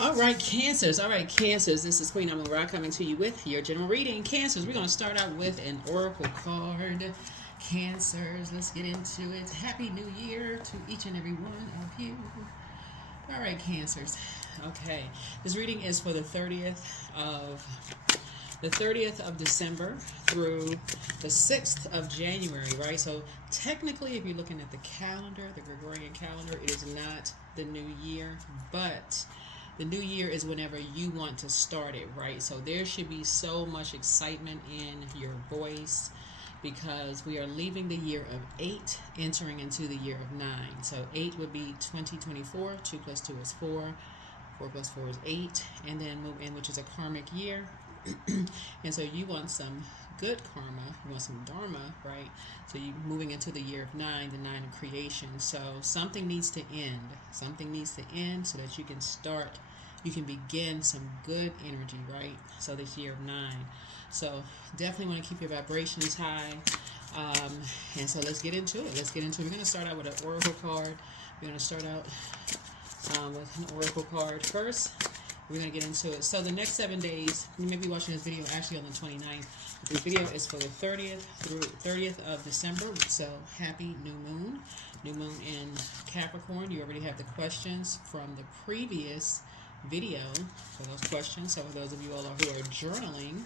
All right, Cancers. All right, Cancers. This is Queen Amun Ra coming to you with your general reading. Cancers, we're going to start out with an oracle card. Cancers, let's get into it. Happy New Year to each and every one of you. All right, Cancers. Okay, this reading is for the 30th of December through the 6th of January, right? So technically, if you're looking at the calendar, the Gregorian calendar, it is not the new year, but the new year is whenever you want to start it, right? So there should be so much excitement in your voice because we are leaving the year of 8, entering into the year of 9. So 8 would be 2024, 2 plus 2 is 4, 4 plus 4 is 8, and then move in, which is a karmic year. And so you want some good karma, you want some dharma, right? So you moving into the year of 9, the 9 of creation. So something needs to end. Something needs to end so that you can start, you can begin some good energy, right? So this year of 9. So definitely want to keep your vibrations high. And so let's get into it. We're going to start out with an oracle card. We're going to start out with an oracle card first. We're going to get into it. So the next 7 days, you may be watching this video actually on the 29th. This video is for the 30th through 30th of December. So happy new moon. New moon in Capricorn. You already have the questions from the previous video for those questions. So for those of you all who are journaling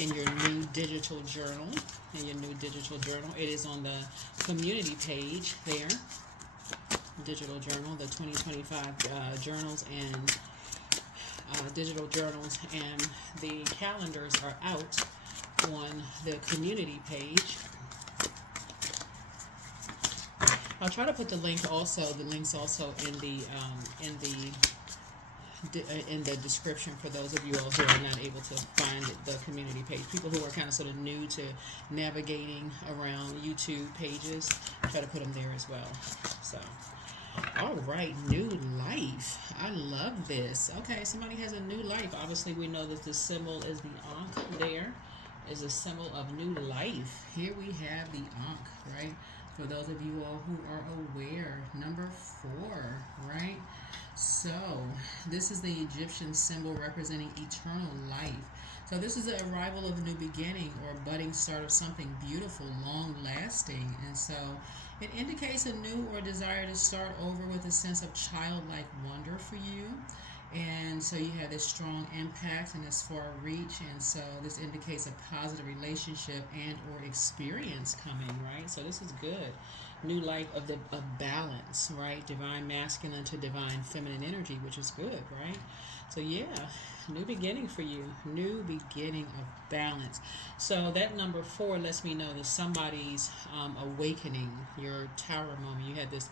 in your new digital journal, it is on the community page there. Digital journal, the 2025 journals and digital journals, and the calendars are out on the community page. I'll try to put the links also in the description for those of you all who are not able to find the community page. People who are kind of sort of new to navigating around YouTube pages, try to put them there as well. So all right, new life. I love this. Okay, somebody has a new life. Obviously, we know that the symbol is the Ankh. There is a symbol of new life. Here we have the Ankh, right? For those of you all who are aware, number 4, right? So this is the Egyptian symbol representing eternal life. So this is the arrival of a new beginning or budding start of something beautiful, long-lasting. And so it indicates a new or desire to start over with a sense of childlike wonder for you. And so you have this strong impact and this far reach. And so this indicates a positive relationship and or experience coming, right? So this is good. New life of balance, right? Divine masculine to divine feminine energy, which is good, right? So yeah, new beginning for you. New beginning of balance. So that number 4 lets me know that somebody's awakening, your tower moment. You had this,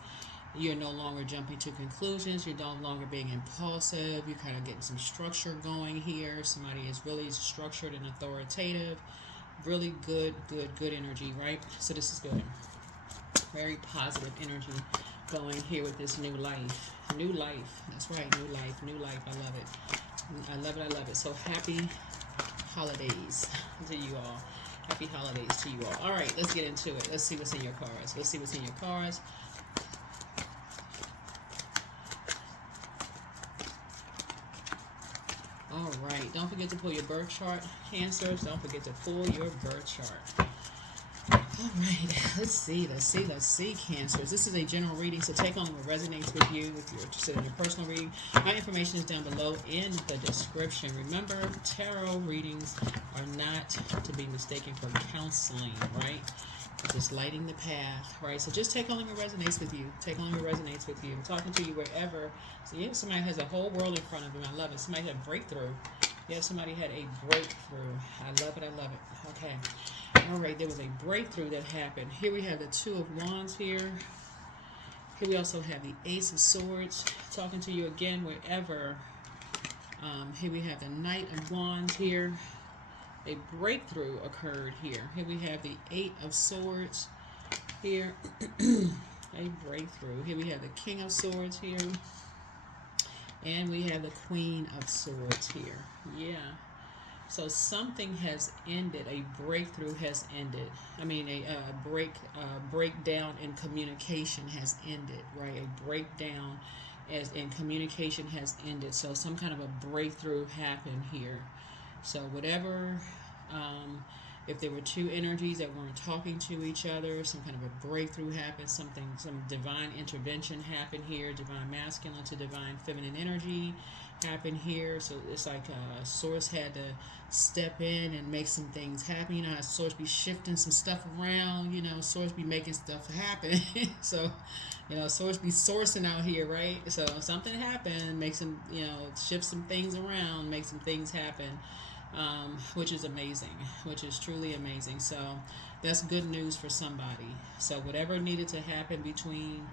you're no longer jumping to conclusions. You're no longer being impulsive. You're kind of getting some structure going here. Somebody is really structured and authoritative. Really good energy, right? So this is good. Very positive energy going here with this new life. New life. That's right, new life. I love it. So happy holidays to you all. Happy holidays to you all. All right, let's get into it. Let's see what's in your cards. All right, don't forget to pull your birth chart, Cancers. Don't forget to pull your birth chart. All right, let's see, Cancers. This is a general reading, so take on what resonates with you if you're interested in your personal reading. My information is down below in the description. Remember, tarot readings are not to be mistaken for counseling, right? Just lighting the path, right? So just take on what resonates with you. I'm talking to you wherever. So yeah, somebody has a whole world in front of them. I love it. Somebody had a breakthrough. Yeah, somebody had a breakthrough. I love it. Okay. All right, there was a breakthrough that happened. Here we have the 2 of Wands here. Here we also have the Ace of Swords talking to you again wherever. Here we have the Knight of Wands here. A breakthrough occurred here. Here we have the 8 of Swords here. A breakthrough. Here we have the King of Swords here. And we have the Queen of Swords here. Yeah. So something has ended. A breakthrough has ended. I mean, breakdown in communication has ended, right? A breakdown and communication has ended. So some kind of a breakthrough happened here. So whatever, um, if there were two energies that weren't talking to each other, some kind of a breakthrough happened, some divine intervention happened here, divine masculine to divine feminine energy happened here. So it's like Source had to step in and make some things happen. You know how Source be shifting some stuff around, Source be making stuff happen. So, Source be sourcing out here, right? So something happened, make some, shift some things around, make some things happen, which is amazing, which is truly amazing. So that's good news for somebody. So whatever needed to happen between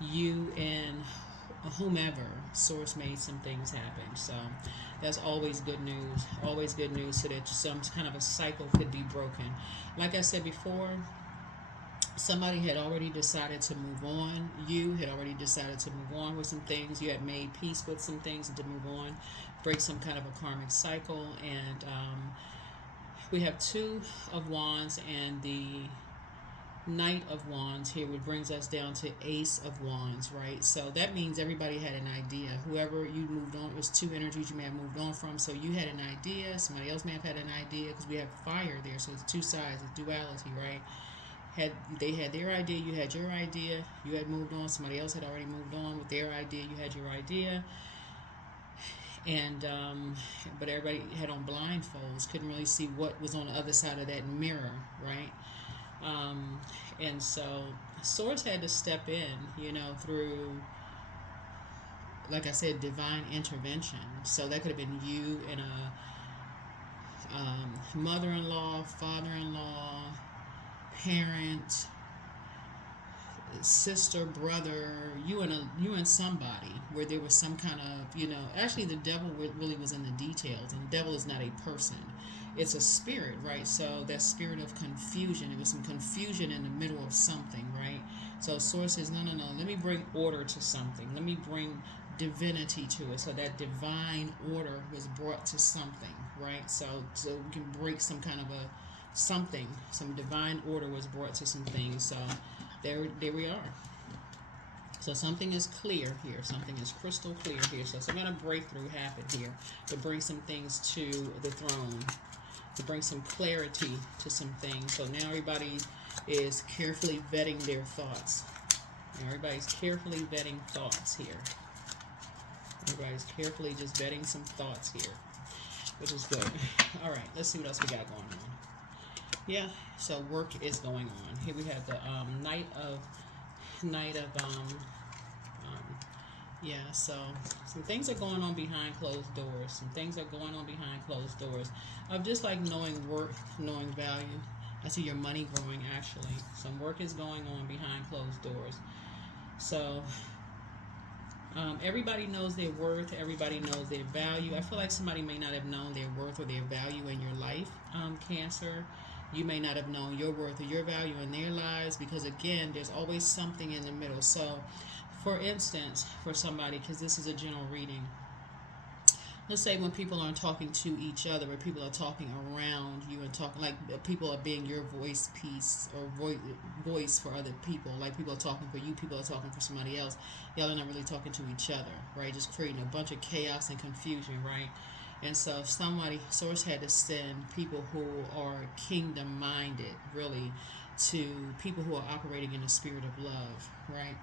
you and whomever, Source made some things happen. So that's always good news. Always good news, so that some kind of a cycle could be broken. Like I said before, somebody had already decided to move on. You had already decided to move on with some things. You had made peace with some things and to move on, break some kind of a karmic cycle. And we have Two of Wands and the Knight of Wands here, which brings us down to Ace of Wands, right? So that means everybody had an idea. Whoever you moved on, it was two energies you may have moved on from. So you had an idea, somebody else may have had an idea, because we have fire there. So it's two sides, it's duality, right? They had their idea, you had your idea, you had moved on, somebody else had already moved on with their idea, you had your idea. And but everybody had on blindfolds, couldn't really see what was on the other side of that mirror, right? And so Source had to step in, through, like I said, divine intervention. So that could have been you and a mother-in-law, father-in-law, parent, sister, brother, you and somebody, where there was some kind of, actually the devil really was in the details, and the devil is not a person, it's a spirit, right? So that spirit of confusion, it was some confusion in the middle of something, right? So Source says, no, let me bring order to something, let me bring divinity to it. So that divine order was brought to something, right? So we can break some kind of some divine order was brought to some things. So there we are. So something is clear here. Something is crystal clear here. So some kind of breakthrough happened here to bring some things to the throne, to bring some clarity to some things. So now everybody is carefully vetting their thoughts. Everybody's carefully vetting thoughts here. Everybody's carefully just vetting some thoughts here, which is good. All right, let's see what else we got going on. Yeah, so work is going on. Here we have the so some things are going on behind closed doors. Some things are going on behind closed doors. Of just like knowing worth, knowing value. I see your money growing, actually. Some work is going on behind closed doors. So everybody knows their worth. Everybody knows their value. I feel like somebody may not have known their worth or their value in your life, Cancer. You may not have known your worth or your value in their lives, because again, there's always something in the middle. So for instance, for somebody, because this is a general reading, let's say when people aren't talking to each other, or people are talking around you and talking, like people are being your voice piece or voice for other people, like people are talking for you, people are talking for somebody else, y'all are not really talking to each other, right? Just creating a bunch of chaos and confusion, right? And so Source had to send people who are kingdom minded, really, to people who are operating in the spirit of love, right?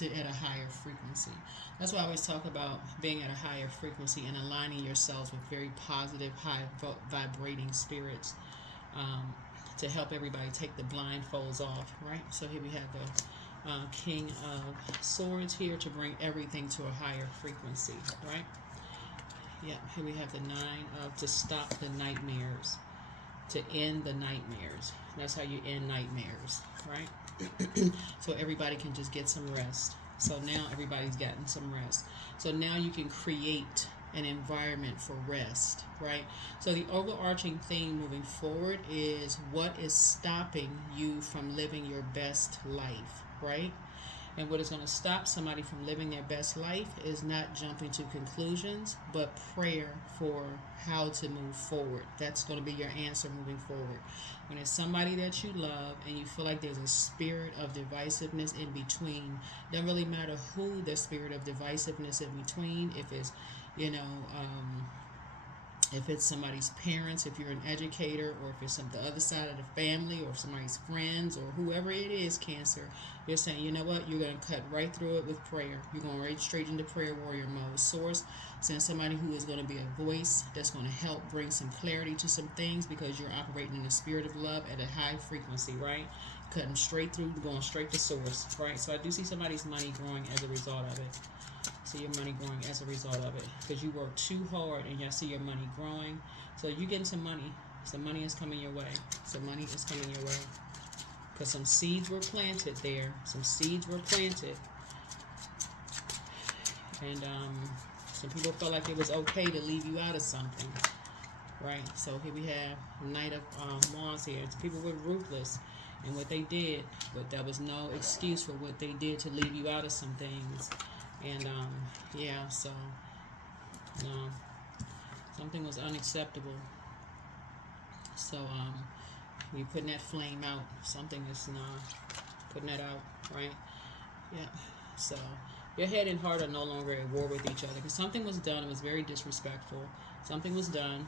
At a higher frequency. That's why I always talk about being at a higher frequency and aligning yourselves with very positive, high vibrating spirits, to help everybody take the blindfolds off, right? So here we have the King of Swords here to bring everything to a higher frequency, right? Yeah, here we have the to stop the nightmares, to end the nightmares. That's how you end nightmares, right? So everybody can just get some rest. So now everybody's gotten some rest. So now you can create an environment for rest, right? So the overarching theme moving forward is what is stopping you from living your best life, right? And what is going to stop somebody from living their best life is not jumping to conclusions, but prayer for how to move forward. That's going to be your answer moving forward. When it's somebody that you love and you feel like there's a spirit of divisiveness in between, doesn't really matter who the spirit of divisiveness in between, if it's, you know, if it's somebody's parents, if you're an educator, or if it's on the other side of the family, or somebody's friends, or whoever it is, Cancer, you're saying, you know what, you're going to cut right through it with prayer. You're going right straight into prayer warrior mode. Source, send somebody who is going to be a voice that's going to help bring some clarity to some things, because you're operating in the spirit of love at a high frequency, right? Cutting straight through, going straight to source, right? So I do see somebody's money growing as a result of it. See your money growing as a result of it, because you work too hard and y'all see your money growing. So you're getting some money. Some money is coming your way. Some money is coming your way, because some seeds were planted there. Some seeds were planted, and some people felt like it was okay to leave you out of something, right? So here we have Knight of Wands here. Some people were ruthless in what they did, but that was no excuse for what they did to leave you out of some things. And yeah, so something was unacceptable. So you're putting that flame out. Something is putting that out, right? Yeah. So your head and heart are no longer at war with each other, because something was done. It was very disrespectful. Something was done.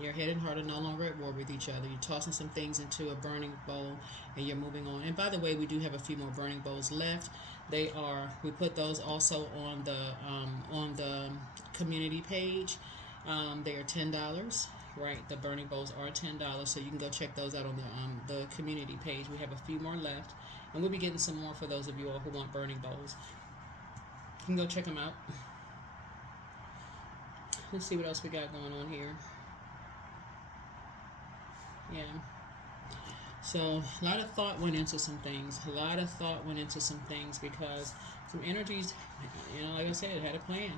Your head and heart are no longer at war with each other. You're tossing some things into a burning bowl, and you're moving on. And by the way, we do have a few more burning bowls left. They are, we put those also on the community page. They are $10, right? The burning bowls are $10, so you can go check those out on the community page. We have a few more left, and we'll be getting some more for those of you all who want burning bowls. You can go check them out. Let's see what else we got going on here. Yeah. So a lot of thought went into some things. Because some energies, you know, like I said, had a plan.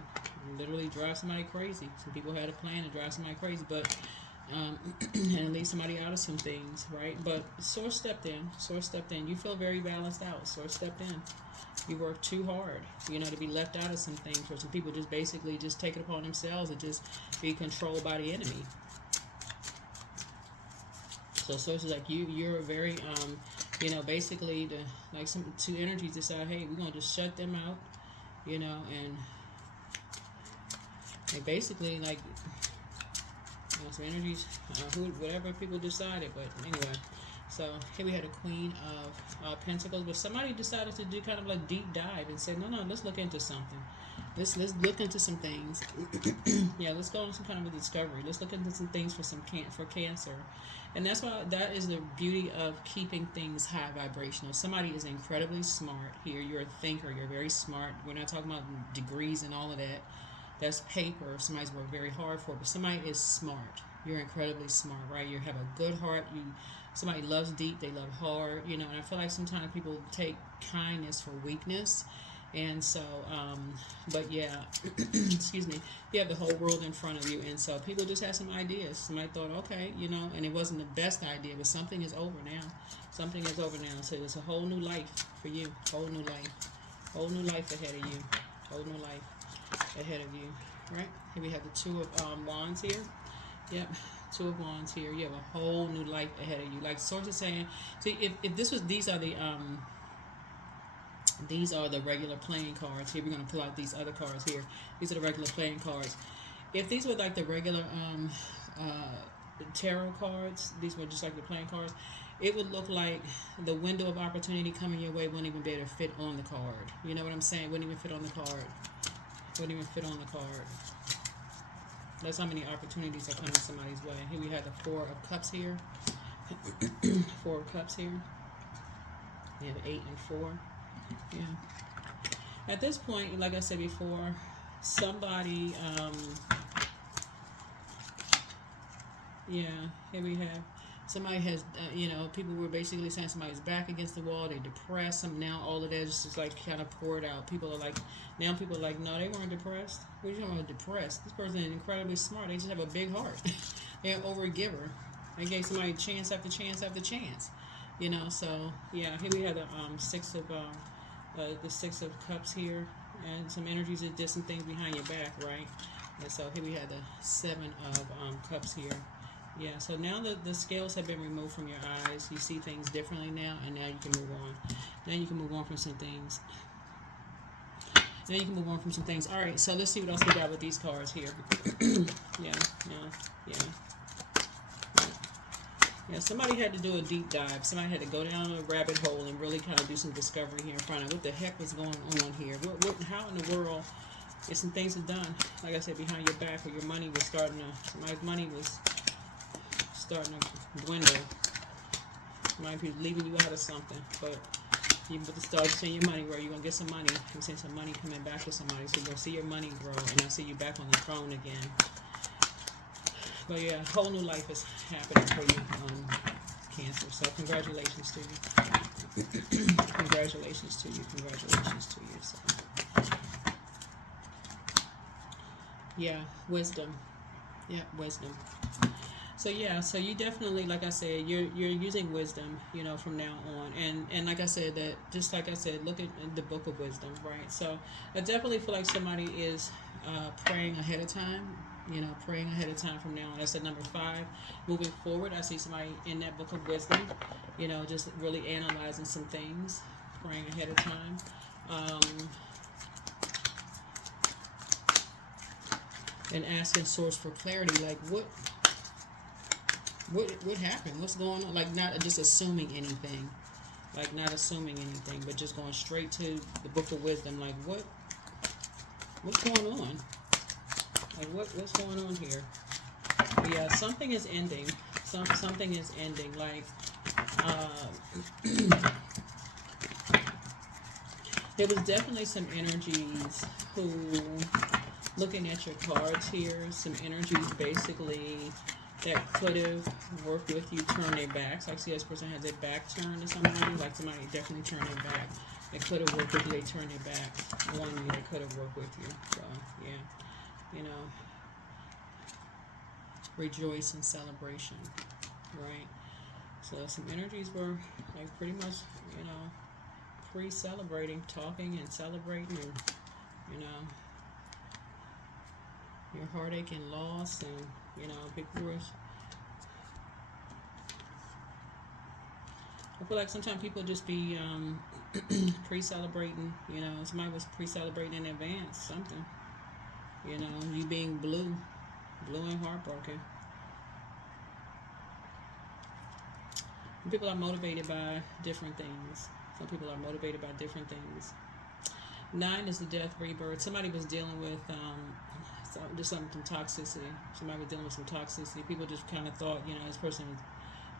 Literally drive somebody crazy. Some people had a plan to drive somebody crazy, but and leave somebody out of some things, right? But Source stepped in. You feel very balanced out. Source stepped in. You worked too hard, you know, to be left out of some things, where some people just basically just take it upon themselves and just be controlled by the enemy. So Source is like, you're very, you know, basically like some two energies decide, hey, we're going to just shut them out, you know, and they basically like, you know, some energies, whatever people decided. But anyway, so here we had a Queen of Pentacles, but somebody decided to do kind of like deep dive and say, no, let's look into something. Let's look into some things. Yeah, let's go on some kind of a discovery. Let's look into some things for Cancer. And that's why that is the beauty of keeping things high vibrational. Somebody is incredibly smart here. You're a thinker. You're very smart. We're not talking about degrees and all of that. That's paper. Somebody's worked very hard for it. But somebody is smart. You're incredibly smart, right? You have a good heart. Somebody loves deep. They love hard. You know, and I feel like sometimes people take kindness for weakness. And so, but yeah, excuse me, you have the whole world in front of you. And so people just had some ideas. Somebody thought, okay, you know, and it wasn't the best idea, but something is over now. Something is over now. So there's a whole new life for you. Whole new life. Whole new life ahead of you. Whole new life ahead of you. Right? Here we have the Two of Wands here. Yep. Two of Wands here. You have a whole new life ahead of you. Like Source is saying, see, if this was, these are the regular playing cards. Here we're going to pull out these other cards here. These are the regular playing cards. If these were like the regular tarot cards, these were just like the playing cards, it would look like the window of opportunity coming your way wouldn't even be able to fit on the card. You know what I'm saying? Wouldn't even fit on the card. Wouldn't even fit on the card. That's how many opportunities are coming somebody's way. Here we have the Four of Cups here. Four of Cups here. We have 8 and 4. Yeah. At this point, like I said before, somebody, yeah, here we have, somebody has, you know, people were basically saying somebody's back against the wall, they're depressed, now all of that is just like kind of poured out. People are like, now people are like, no, they weren't depressed. What are you talking about depressed? This person is incredibly smart. They just have a big heart. They're an overgiver. They gave somebody chance after chance after chance. You know, so, yeah, here we have the Six of the Six of Cups here, and some energies that did some things behind your back, right? And so here we have the Seven of Cups here. Yeah, so now the scales have been removed from your eyes. You see things differently now, and now you can move on. Now you can move on from some things. Now you can move on from some things. All right, so let's see what else we got with these cards here. Yeah, yeah, yeah. Yeah, somebody had to do a deep dive. Somebody had to go down a rabbit hole and really kind of do some discovery here in front of what the heck was going on here. How in the world is some things are done? Like I said, behind your back, where your money was starting to, somebody's money was starting to dwindle. Might be leaving you out of something, but you have to start seeing your money where you're gonna get some money. I'm seeing some money coming back to somebody, so you're gonna see your money grow, and I see you back on the throne again. But yeah, a whole new life is happening for you, Cancer. So congratulations to you. Congratulations to you. Congratulations to you. So yeah, wisdom. Yeah, wisdom. So yeah, so you definitely, like I said, you're using wisdom, you know, from now on, and like I said, that just like I said, look at the book of wisdom, right? So I definitely feel like somebody is praying ahead of time, you know, praying ahead of time from now on. I said number 5, moving forward. I see somebody in that book of wisdom, you know, just really analyzing some things, praying ahead of time. And asking source for clarity, like what happened? What's going on? Like not just assuming anything, like not assuming anything, but just going straight to the book of wisdom. Like what's going on? Like what's going on here? But yeah, something is ending. Something is ending. Like there was definitely some energies who, looking at your cards here, some energies basically that could have worked with you turn their backs. Like see this person has their back turned to somebody, like somebody definitely turned their back. They could have worked with you, they turned their back on you, they could have worked with you. So yeah, you know, rejoice in celebration, right? So some energies were like pretty much, you know, pre-celebrating, talking and celebrating, and you know, your heartache and loss, and you know, people were. I feel like sometimes people just be pre-celebrating. You know, somebody was pre-celebrating in advance something. You know, you being blue and heartbroken. People are motivated by different things. Some people are motivated by different things. 9 is the death, rebirth. Somebody was dealing with just some toxicity. Somebody was dealing with some toxicity. People just kind of thought, you know, this person was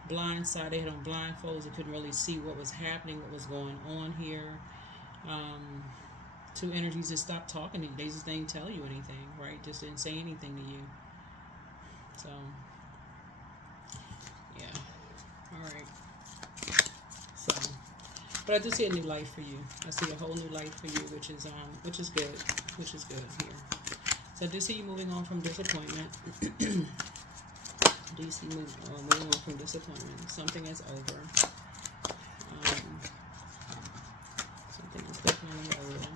blindsided. They had on blindfolds. They couldn't really see what was happening, what was going on here. 2 energies just stopped talking to you. They just didn't tell you anything, right? Just didn't say anything to you. So, yeah. All right. So, but I do see a new life for you. I see a whole new life for you, which is good. Which is good here. So I do see you moving on from disappointment. Do you see moving on from disappointment? Something is over. Something is definitely over.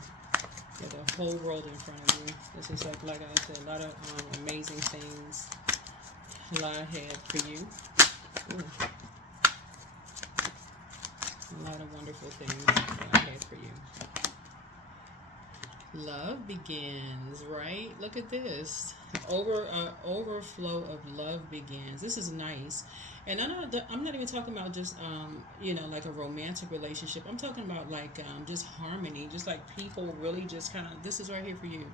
You have the whole world in front of you. This is like I said, a lot of amazing things lie ahead for you. Ooh. A lot of wonderful things lie ahead for you. Love begins, right? Look at this. Overflow of love begins. This is nice. And I'm not even talking about just, you know, like a romantic relationship. I'm talking about like just harmony. Just like people really just kind of, this is right here for you.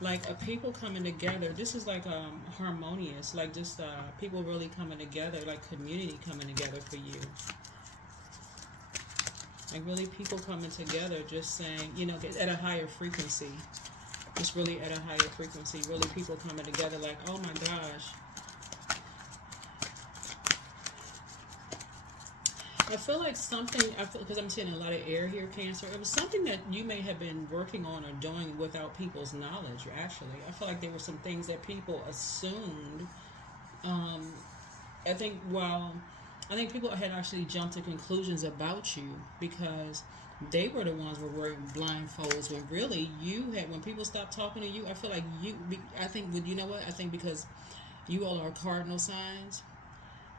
Like people coming together. This is like harmonious. Like just people really coming together. Like community coming together for you. Like really people coming together, just saying, you know, at a higher frequency. Just really at a higher frequency. Really people coming together like, oh my gosh. I feel like something, because I'm seeing a lot of air here, Cancer. It was something that you may have been working on or doing without people's knowledge, actually. I feel like there were some things that people assumed. I think people had actually jumped to conclusions about you because They were the ones who were wearing blindfolds when really you had, when people stopped talking to you, I feel like I think, you know what? I think because you all are cardinal signs,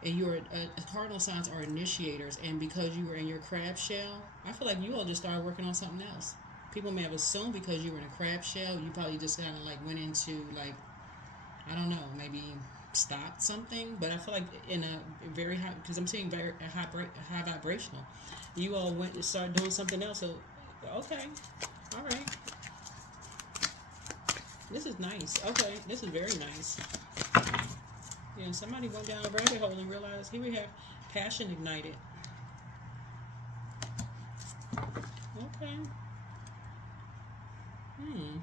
and you're cardinal signs are initiators, and because you were in your crab shell, I feel like you all just started working on something else. People may have assumed because you were in a crab shell, you probably just kind of like went into like, I don't know, maybe stopped something. But I feel like in a very high, because I'm seeing very high vibrational. You all went and started doing something else. So okay, all right, this is nice. Okay, this is very nice. Yeah, somebody went down a rabbit hole and realized here we have passion ignited. Okay. Hmm.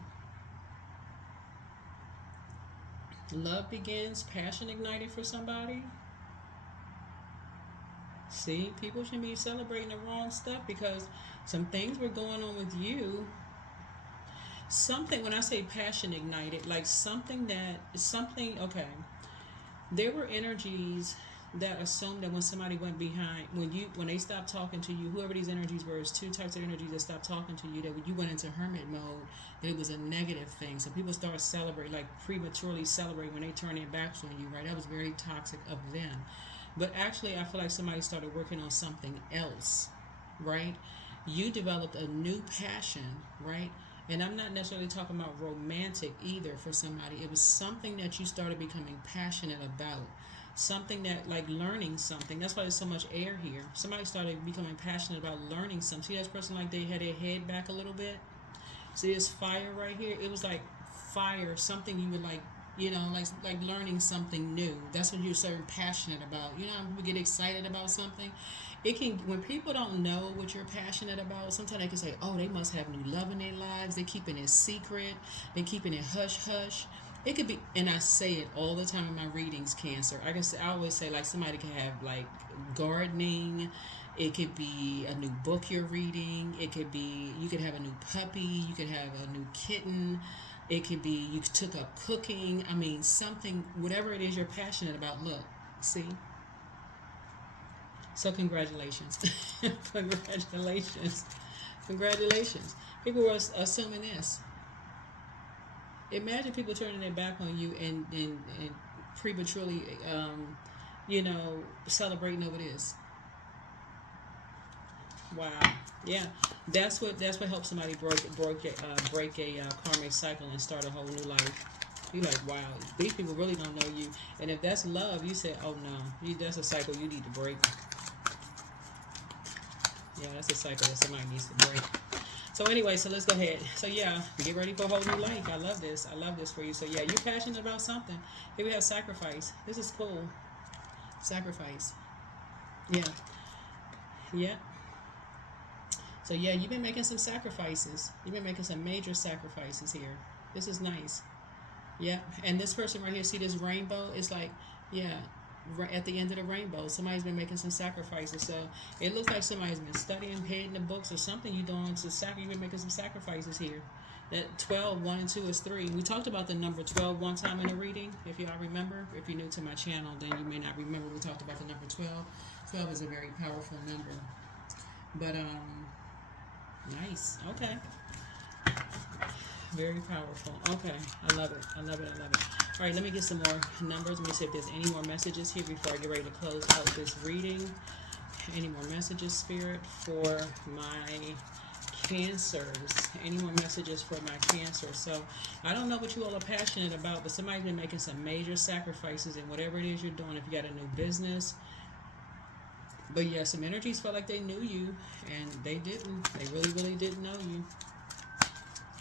Love begins, passion ignited for somebody. See, people should be celebrating the wrong stuff because some things were going on with you. Something, when I say passion ignited, like okay, there were energies that assumed that when somebody went behind, when they stopped talking to you, whoever these energies were, it's two types of energies that stopped talking to you, that when you went into hermit mode, that it was a negative thing. So people start celebrating, like prematurely celebrate when they turn their backs on you, right? That was very toxic of them. But actually, I feel like somebody started working on something else, right? You developed a new passion, right? And I'm not necessarily talking about romantic either for somebody. It was something that you started becoming passionate about. Something that, like learning something. That's why there's so much air here. Somebody started becoming passionate about learning something. See that person, like they had their head back a little bit? See this fire right here? It was like fire, something you would like, like learning something new. That's what you're so passionate about. You know how people get excited about something? It can, when people don't know what you're passionate about, sometimes they can say, oh, they must have new love in their lives. They're keeping it secret. They're keeping it hush hush. It could be, and I say it all the time in my readings, Cancer. I always say, like, somebody can have like gardening. It could be a new book you're reading. It could be, you could have a new puppy. You could have a new kitten. It could be you took up cooking. I mean, something, whatever it is you're passionate about. Look, see? So congratulations. Congratulations. Congratulations. People were assuming this. Imagine people turning their back on you and prematurely, celebrating over this. Wow. Yeah, that's what helps somebody break a karmic cycle and start a whole new life. You like, wow, these people really don't know you. And if that's love, you say, oh no, that's a cycle you need to break. Yeah, that's a cycle that somebody needs to break. So anyway, so let's go ahead. So yeah, get ready for a whole new life. I love this. I love this for you. So yeah, you're passionate about something. Here we have sacrifice. This is cool. Sacrifice. Yeah. Yeah. So yeah, you've been making some sacrifices. You've been making some major sacrifices here. This is nice. Yeah. And this person right here, see this rainbow? It's like, yeah, at the end of the rainbow, somebody's been making some sacrifices. So it looks like somebody's been studying, heading the books or something. You've been making some sacrifices here. That 12, 1 and 2 is 3. We talked about the number 12 one time in the reading. If y'all remember, if you're new to my channel, then you may not remember we talked about the number 12. 12 is a very powerful number. But nice. Okay. Very powerful. Okay. I love it. I love it. I love it. All right, let me get some more numbers. Let me see if there's any more messages here before I get ready to close out this reading. Any more messages, Spirit, for my Cancers? Any more messages for my Cancer? So I don't know what you all are passionate about, but somebody's been making some major sacrifices in whatever it is you're doing. If you got a new business. But yeah, some energies felt like they knew you, and they didn't. They really, really didn't know you.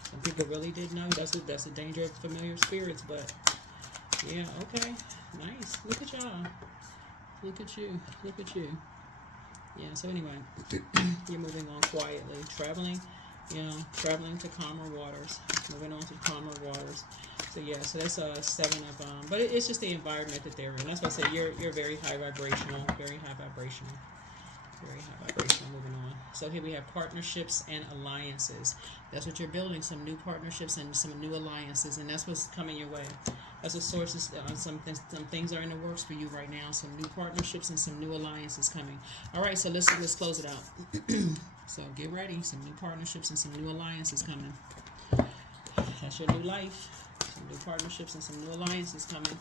Some people really did know. That's the danger of familiar spirits, but yeah, okay. Nice. Look at y'all. Look at you. Look at you. Yeah, so anyway, you're moving on quietly. Traveling to calmer waters. Moving on to calmer waters. So yeah, so that's 7 of but it's just the environment that they're in. That's why I say you're very high vibrational, very high vibrational, very high vibrational. Moving on. So here we have partnerships and alliances. That's what you're building, some new partnerships and some new alliances, and that's what's coming your way. That's what sources, some things are in the works for you right now. Some new partnerships and some new alliances coming. All right, so let's close it out. So get ready, some new partnerships and some new alliances coming. That's your new life. Some new partnerships and some new alliances coming.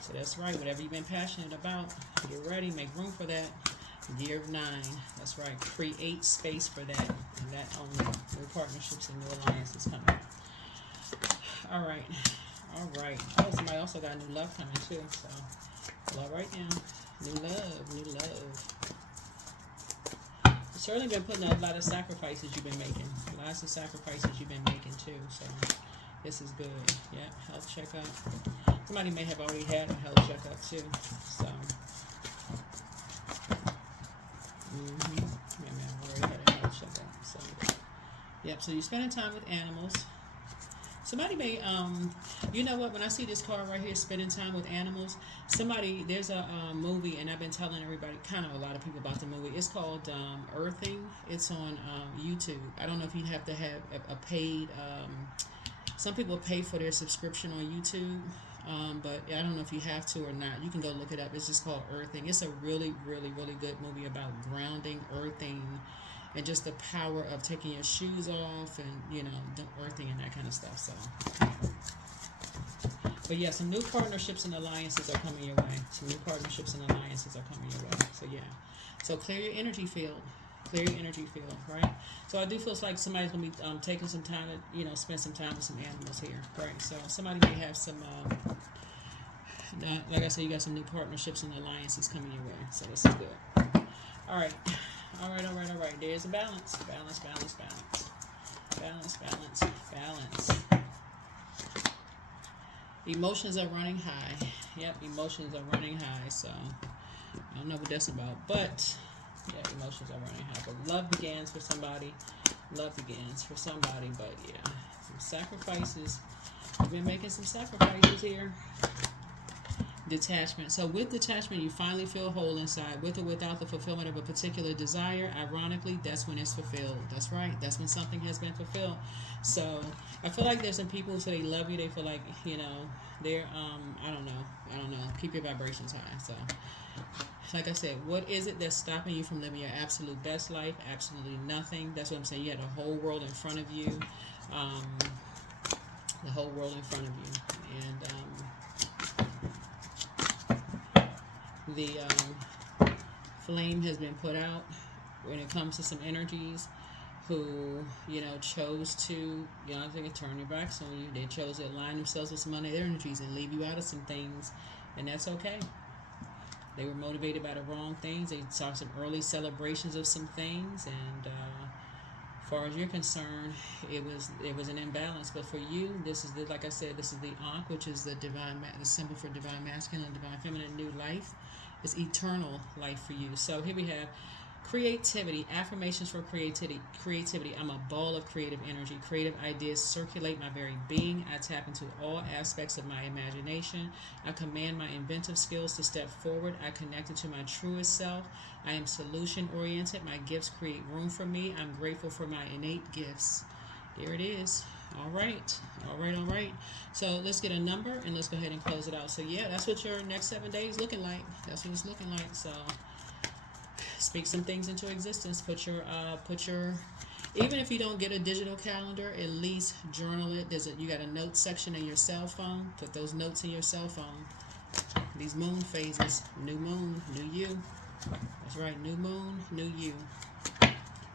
So that's right. Whatever you've been passionate about, get ready. Make room for that. Year of 9. That's right. Create space for that. And that only. New partnerships and new alliances coming. All right. All right. Oh, somebody also got new love coming too. So, all right now. New love. New love. You've certainly been putting a lot of sacrifices you've been making. Lots of sacrifices you've been making too. So, this is good. Yep. Health checkup. Somebody may have already had a health checkup too. So. Maybe I've already had a health checkup. So, yep. So you're spending time with animals. Somebody may, you know what? When I see this card right here, spending time with animals. There's a movie, and I've been telling everybody, kind of a lot of people about the movie. It's called Earthing. It's on YouTube. I don't know if you have to have a paid. Some people pay for their subscription on YouTube. But I don't know if you have to or not. You can go look it up. It's just called Earthing. It's a really, really, really good movie about grounding, earthing, and just the power of taking your shoes off and, earthing and that kind of stuff. So, but yeah, some new partnerships and alliances are coming your way. Some new partnerships and alliances are coming your way. So yeah. So clear your energy field. Clear your energy field, right? So I do feel like somebody's going to be taking some time to, spend some time with some animals here, right? So somebody may have some, like I said, you got some new partnerships and alliances coming your way. So this is good. All right. There's a balance. Balance. Emotions are running high. Yep, emotions are running high. So I don't know what that's about, but... yeah, emotions are running high. But love begins for somebody. But yeah, some sacrifices. You've been making some sacrifices here. Detachment. So with detachment, you finally feel whole inside. With or without the fulfillment of a particular desire, ironically, that's when it's fulfilled. That's right. That's when something has been fulfilled. So I feel like there's some people who say they love you. They feel like, they're, I don't know. Keep your vibrations high. So, like I said, what is it that's stopping you from living your absolute best life? Absolutely nothing. That's what I'm saying. You had the whole world in front of you. The whole world in front of you. And the flame has been put out when it comes to some energies who, chose to, I think turn their backs on you. They chose to align themselves with some other energies and leave you out of some things. And that's okay. They were motivated by the wrong things. They saw some early celebrations of some things, and as far as you're concerned, it was an imbalance. But for you, this is like I said, this is the Ankh, which is the the symbol for divine masculine and divine feminine, new life. It's eternal life for you. So here we have creativity, affirmations for creativity. I'm a ball of creative energy. Creative ideas circulate my very being. I tap into all aspects of my imagination. I command my inventive skills to step forward. I connect into my truest self. I am solution oriented. My gifts create room for me. I'm grateful for my innate gifts. There it is. All right. So let's get a number and let's go ahead and close it out. So yeah, that's what your next 7 days looking like. That's what it's looking like. So speak some things into existence. Put your even if you don't get a digital calendar, at least journal it. You got a notes section in your cell phone. Put those notes in your cell phone. These moon phases, new moon, new you. That's right, new moon, new you.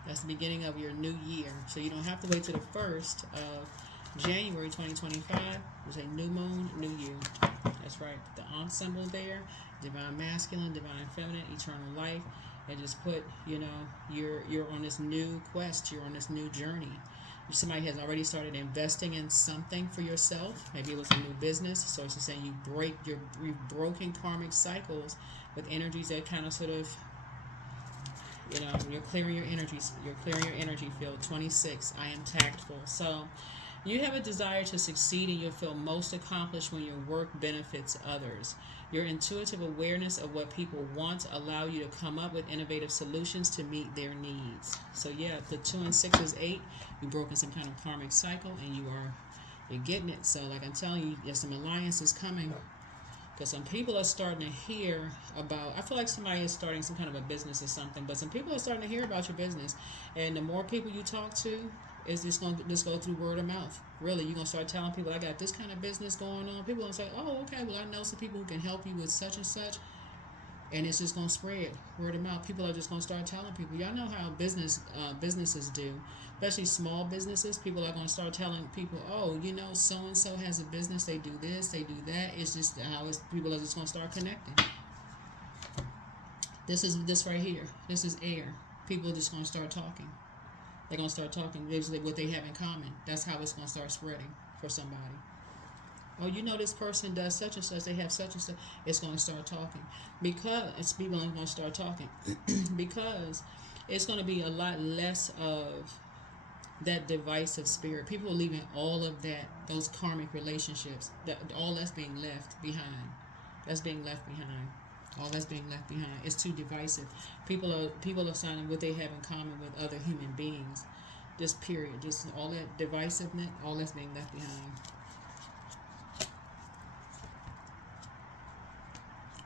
That's the beginning of your new year. So you don't have to wait till the 1st of January 2025. There's a new moon, new you. That's right. The Ankh symbol there, divine masculine, divine feminine, eternal life. And just put, you're on this new quest. You're on this new journey. Somebody has already started investing in something for yourself. Maybe it was a new business. So it's just saying you've broken karmic cycles with energies that kind of sort of, you're clearing your energies. You're clearing your energy field. 26. I am tactful. So You have a desire to succeed and you'll feel most accomplished when your work benefits others. Your intuitive awareness of what people want allow you to come up with innovative solutions to meet their needs. So yeah, the 2 and 6 is 8. You've broken some kind of karmic cycle and you're getting it. So like I'm telling you, there's some alliances coming. Because some people are starting to hear about, I feel like somebody is starting some kind of a business or something, but some people are starting to hear about your business. And the more people you talk to, it's just going to just go through word of mouth. Really, you're going to start telling people, I got this kind of business going on. People are going to say, oh, okay, well, I know some people who can help you with such and such. And it's just going to spread word of mouth. People are just going to start telling people. Y'all know how businesses do, especially small businesses. People are going to start telling people, oh, you know, so and so has a business. They do this, they do that. It's just how people are just going to start connecting. This right here. This is air. People are just going to start talking. They're going to start talking. This is what they have in common. That's how it's going to start spreading for somebody. Oh, you know this person does such and such. They have such and such. It's going to start talking because people are going to start talking because it's going to be a lot less of that divisive spirit. People are leaving all of that, those karmic relationships. All that's being left behind. That's being left behind. All that's being left behind. It's too divisive. People are signing what they have in common with other human beings. Just period. Just all that divisiveness. All that's being left behind.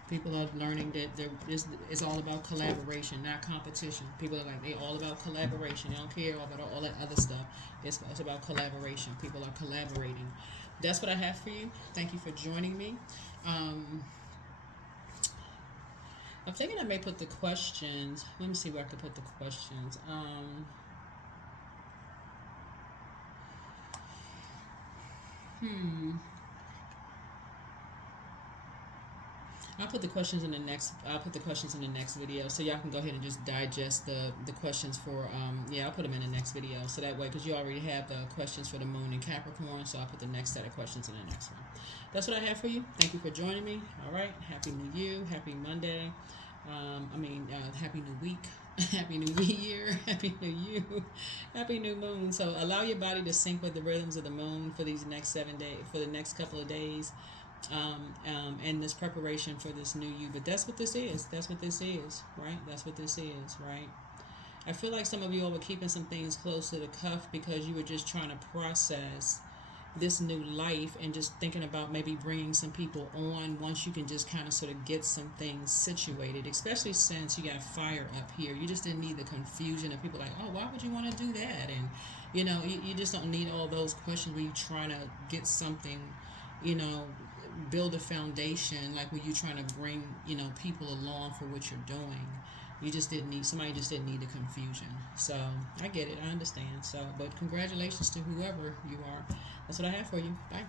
People are learning that it's all about collaboration, not competition. People are like, they're all about collaboration. They don't care about all that other stuff. It's about collaboration. People are collaborating. That's what I have for you. Thank you for joining me. I'm thinking I may put the questions. Let me see where I could put the questions. I'll put the questions in the next. I'll put the questions in the next video, so y'all can go ahead and just digest the questions for. I'll put them in the next video, so that way, because you already have the questions for the Moon and Capricorn, so I'll put the next set of questions in the next one. That's what I have for you. Thank you for joining me. All right, happy New Year, happy Monday. Happy New Week, happy New Year, happy New You, happy New Moon. So allow your body to sync with the rhythms of the moon for these next 7 days, for the next couple of days. And this preparation for this new you. But that's what this is. That's what this is, right? That's what this is, right? I feel like some of you all were keeping some things close to the cuff because you were just trying to process this new life and just thinking about maybe bringing some people on once you can just kind of sort of get some things situated, especially since you got fire up here. You just didn't need the confusion of people like, oh, why would you want to do that? And, you know, you just don't need all those questions where you're trying to get something, you know, build a foundation, like when you're trying to bring, you know, people along for what you're doing. Somebody just didn't need the confusion. So I get it, I understand. So, but congratulations to whoever you are. That's what I have for you. Bye.